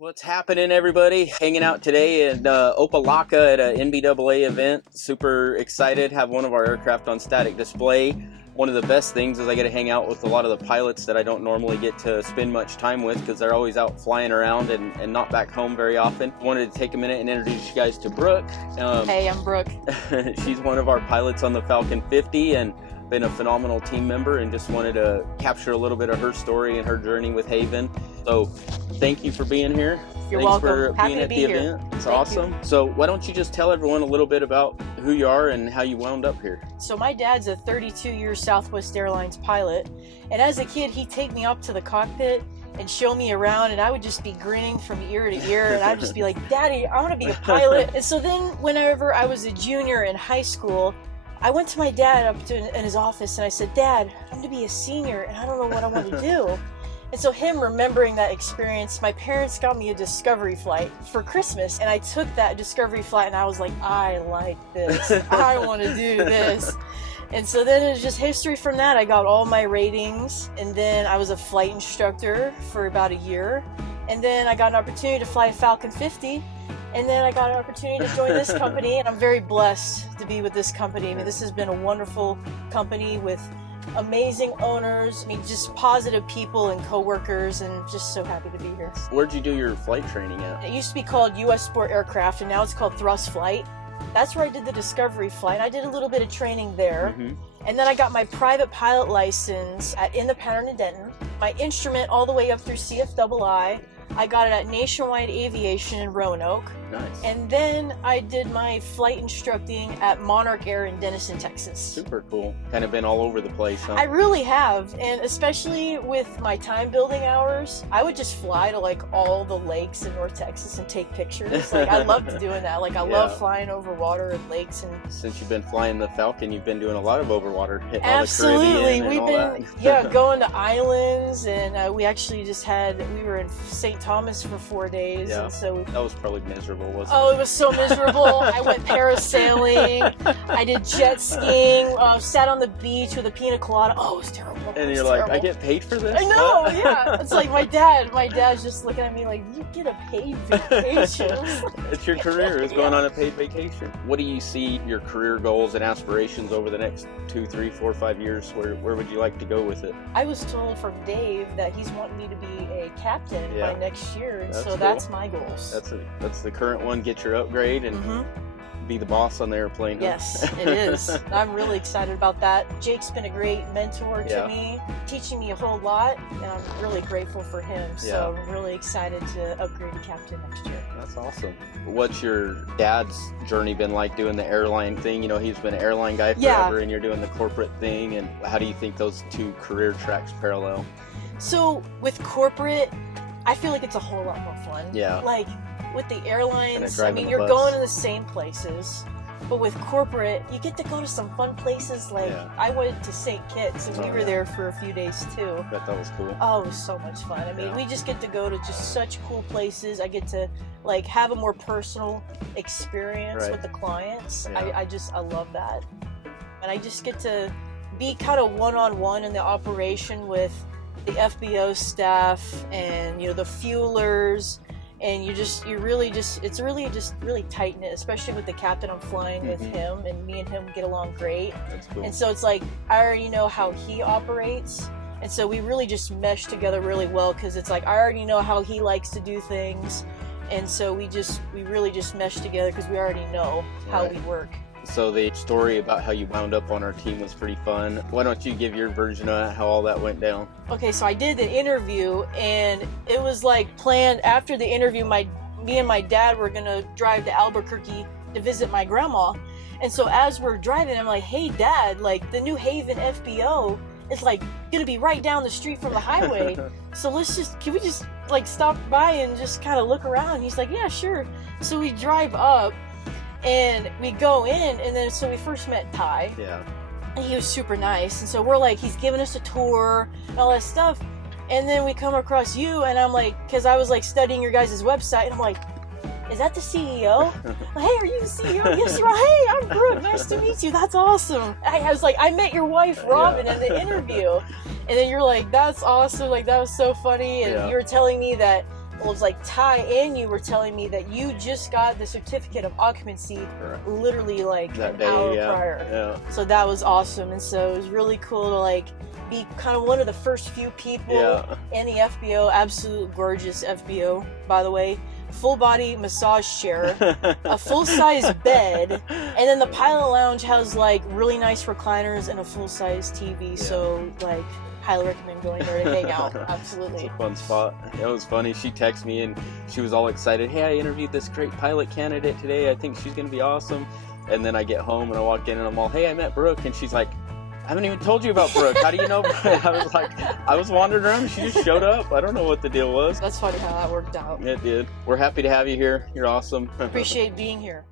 What's happening, everybody? Hanging out today in Opelika at an NBAA event. Super excited. Have one of our aircraft on static display. One of the best things is I get to hang out with a lot of the pilots that I don't normally get to spend much time with because they're always out flying around and not back home very often. Wanted to take a minute and introduce you guys to Brooke. Hey, I'm Brooke. She's one of our pilots on the Falcon 50 and been a phenomenal team member, and just wanted to capture a little bit of her story and her journey with Haven. So thank you for being here. You're Thanks welcome. for Happy being to at be the here. event. It's Thank awesome. you. So why don't you just tell everyone a little bit about who you are and how you wound up here? So my dad's a 32-year Southwest Airlines pilot, and as a kid he'd take me up to the cockpit and show me around, and I would just be grinning from ear to ear, and I'd just be like, Daddy, I want to be a pilot. And so then whenever I was a junior in high school, I went to my dad up to in his office and I said, Dad, I'm going to be a senior and I don't know what I want to do. And so him remembering that experience, my parents got me a Discovery flight for Christmas, and I took that Discovery flight and I was like, I like this. I want to do this. And so then it was just history from that. I got all my ratings, and then I was a flight instructor for about a year. And then I got an opportunity to fly a Falcon 50. And then I got an opportunity to join this company, and I'm very blessed to be with this company. I mean, this has been a wonderful company with amazing owners, I mean, just positive people and coworkers, and just so happy to be here. Where'd you do your flight training at? It used to be called U.S. Sport Aircraft, and now it's called Thrust Flight. That's where I did the Discovery flight. I did a little bit of training there. Mm-hmm. And then I got my private pilot license in the Pattern in Denton. My instrument all the way up through CFII. I got it at Nationwide Aviation in Roanoke. Nice. And then I did my flight instructing at Monarch Air in Denison, Texas. Super cool. Kind of been all over the place, huh? I really have, and especially with my time building hours, I would just fly to like all the lakes in North Texas and take pictures. Like I loved doing that. Like I love flying over water and lakes. And since you've been flying the Falcon, you've been doing a lot of overwater, hitting absolutely, all the Caribbean and we've all been that. going to islands, and we actually we were in St. Thomas for 4 days, and so that was probably miserable, wasn't it? Oh, it was so miserable. I went parasailing. I did jet skiing. Sat on the beach with a pina colada. Oh, it was terrible. And you're like, I get paid for this? I know, yeah. It's like my dad's just looking at me like, you get a paid vacation. It's your career. It's going on a paid vacation. What do you see your career goals and aspirations over the next 2, 3, 4, 5 years? Where would you like to go with it? I was told from Dave that he's wanting me to be a captain by next year, and so cool. That's my goals. That's the current one. Get your upgrade and be the boss on the airplane. Yes, it is. I'm really excited about that. Jake's been a great mentor to me, teaching me a whole lot, and I'm really grateful for him. So I'm really excited to upgrade to captain next year. That's awesome. What's your dad's journey been like doing the airline thing? You know, he's been an airline guy forever, and you're doing the corporate thing. And how do you think those two career tracks parallel? So with corporate, I feel like it's a whole lot more fun. Yeah. Like with the airlines, I mean, you're going to the same places, but with corporate, you get to go to some fun places. Like I went to St. Kitts, and we were there for a few days too. I bet that was cool. Oh, it was so much fun. I mean, we just get to go to just such cool places. I get to like have a more personal experience with the clients. I love that. And I just get to be kind of one-on-one in the operation with the FBO staff and, you know, the fuelers, and it's really tight-knit, especially with the captain. I'm flying with him, and me and him get along great. That's cool. And so it's like I already know how he operates, and so we really just mesh together really well, because it's like I already know how he likes to do things, and so we really just mesh together because we already know how we work. So the story about how you wound up on our team was pretty fun. Why don't you give your version of how all that went down? Okay, so I did the interview, and it was like planned. After the interview, me and my dad were gonna drive to Albuquerque to visit my grandma. And so as we're driving, I'm like, hey Dad, like the New Haven FBO is like gonna be right down the street from the highway. So can we just like stop by and just kind of look around? He's like, yeah, sure. So we drive up, and we go in, and then so we first met Ty. Yeah. And he was super nice, and so we're like, he's giving us a tour and all that stuff, and then we come across you, and I'm like, because I was like studying your guys' website, and I'm like, is that the CEO? Like, hey, are you the CEO? Yes, you are. Hey, I'm Brooke. Nice to meet you. That's awesome. I was like, I met your wife, Robin, in the interview. And then you're like, that's awesome. Like, that was so funny. And you were telling me that Well, it's like Ty and you were telling me that you just got the certificate of occupancy literally like that an day, hour yeah, prior. Yeah. So that was awesome, and so it was really cool to like be kind of one of the first few people in the FBO. Absolute gorgeous FBO, by the way. Full body massage chair, a full size bed, and then the pilot lounge has like really nice recliners and a full size TV. So like, highly recommend going there to hang out. Absolutely. It's a fun spot. It was funny. She texted me and she was all excited. Hey, I interviewed this great pilot candidate today. I think she's going to be awesome. And then I get home and I walk in and I'm all, hey, I met Brooke. And she's like, I haven't even told you about Brooke. How do you know Brooke? I was like, I was wandering around. She just showed up. I don't know what the deal was. That's funny how that worked out. It did. We're happy to have you here. You're awesome. Appreciate being here.